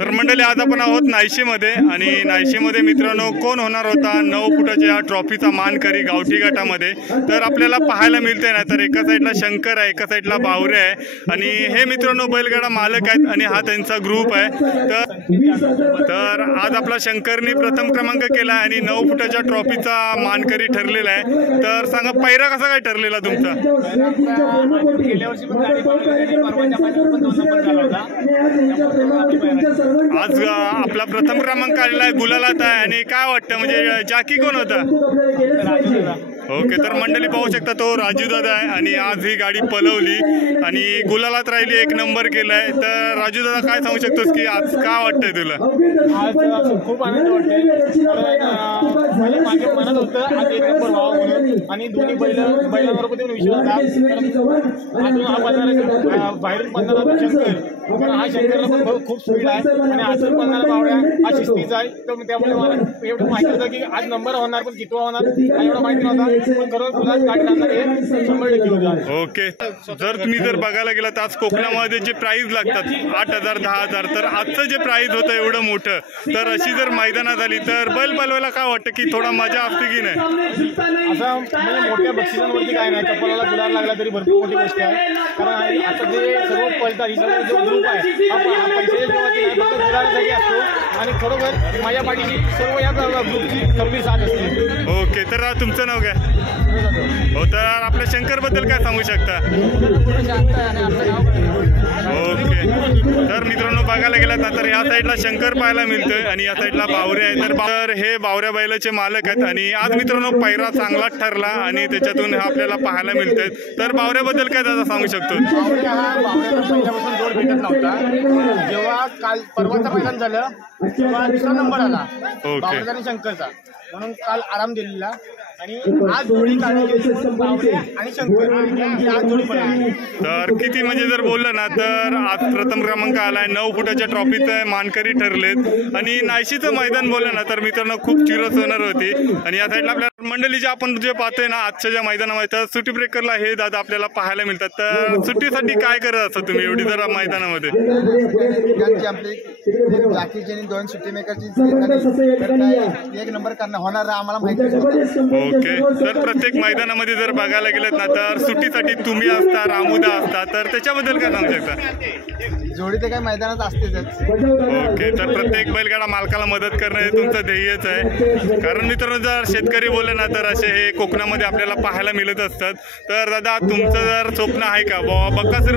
तर मंडळी आज आपण आहोत नायशीमध्ये आणि नायशीमध्ये मित्रांनो कोण होणार होता 9 फुटाच्या ट्रॉफीचा मानकरी गावठी गटामध्ये। तर आपल्याला पाहायला मिळते ना, तर एका साईडला शंकर आहे, एका साईडला बावरे आहे आणि हे मित्रांनो बैलगाडा मालक आहेत आणि हा त्यांचा ग्रुप आहे। तर आज आपला शंकरनी प्रथम क्रमांक केला आणि 9 फुटाच्या ट्रॉफीचा मानकरी ठरलेला आहे। तर सांगा पैरा कसा काय ठरलेला तुमचा? आज आपला प्रथम क्रमांक आलेला आहे, गुलालात आहे आणि काय वाटतं म्हणजे जाकी कोण होता? ओके, तर मंडळी पाहू शकता तो राजू दादा आहे आणि आज ही गाडी पलवली आणि गुलालात राहिली, 1 नंबर केलाय। तर राजू दादा काय सांगू शकतोस की आज काय वाटतंय तुला? आज खूप आनंद वाटतोय, मला माझ्या मनात होतं आज 1 नंबर व्हावा म्हणून आणि दोन्ही बैलांवर पण विश्वास होता। अजून हा पडणारा बाहेरून पडणारा शंकर, पण हा शंकरला पण खूप स्पीड आहे आणि आजून पडणारा बावड्या हा शिस्तीचा आहे। तर त्यामुळे मला एवढं माहिती होतं की आज नंबर होणार, पण किती होणार हा एवढं माहिती नव्हता, पण खरोखर गुलाल गाडी लागणार हे 100% होतं। ओके, जर तुम्ही जर बघायला गेला तर आज कोकणामध्ये जे प्राईज लागतात 8,000 10,000, तर आजचं जे प्राईज होतं एवढं मोठं, तर अशी जर मैदानात आली तर बैल पलवायला काय वाटतं की थोडा मजा असते की नाही? असं म्हणजे मोठ्या बक्षिसांवरती काय नाही, कपाळाला गुलाल लागला तरी भरपूर मोठी गोष्ट आहे। कारण आता जे सर्व पळतात ही सर्व जो ग्रुप आहे हा पैशाच्या जेव्हा फक्त गुलालासाठी असतो आणि खरोखर माझ्या पाठीची सर्व या ग्रुपची खंबीर साथ असते। ओके, तर तुमचं नाव काय? हो, तर आपल्या शंकर बद्दल काय सांगू शकता? ओके, तर मित्रांनो बघायला गेलात ना तर या साईडला शंकर पाहायला मिळतोय आणि या साईडला बावरे आहे। तर हे बावऱ्या बैलाचे मालक आहेत आणि आज मित्रांनो पैरा चांगलाच ठरला आणि त्याच्यातून आपल्याला पाहायला मिळतंय। तर बावऱ्याबद्दल काय दादा सांगू शकतो? पहिल्यापासून जोड भेटत नव्हता, जेव्हा काल परवाचा मैदान झालं तेव्हा 2रा नंबर आला बावऱ्याचा आणि शंकरचा, म्हणून काल आराम दिलेला आणि आज जोडी बावरे आणि शंकर आज जोडी पडली। तर किती म्हणजे जर बोललं ना तर आज प्रथम क्रमांक आलाय, 9 फुटाच्या ट्रॉफीचे मानकरी ठरलेत आणि नायशीचं मैदान बोललं ना तर मित्रांनो खूप चिरस होणार होती। आणि या साईडला आपल्या मंडळीचे आपण जे पाहतोय ना आजच्या ज्या मैदानामध्ये, तर सुट्टी ब्रेकरला हे दादा आपल्याला पाहायला मिळतात। तर सुट्टीसाठी काय करत असता तुम्ही एवढी जरा मैदानामध्ये? जाकीची 2 सुट्टी मेकरची 1 नंबर करणं होणार आम्हाला माहिती। ओके, तर प्रत्येक मैदानामध्ये जर बघायला गेलेत ना तर सुट्टीसाठी तुम्ही असता, रामुदा असता, तर त्याच्याबद्दल काय सांगू शकता? जोडी तर काय मैदानात असतेच। ओके, तर प्रत्येक बैलगाडा मालकाला मदत करणं हे तुमचं ध्येयच आहे। कारण मित्रांनो जर शेतकरी बोलले ना तर असे हे कोकणामध्ये आपल्याला पाहायला मिळत असतात। तर दादा तुमचं जर स्वप्न आहे का बाबा बकासूर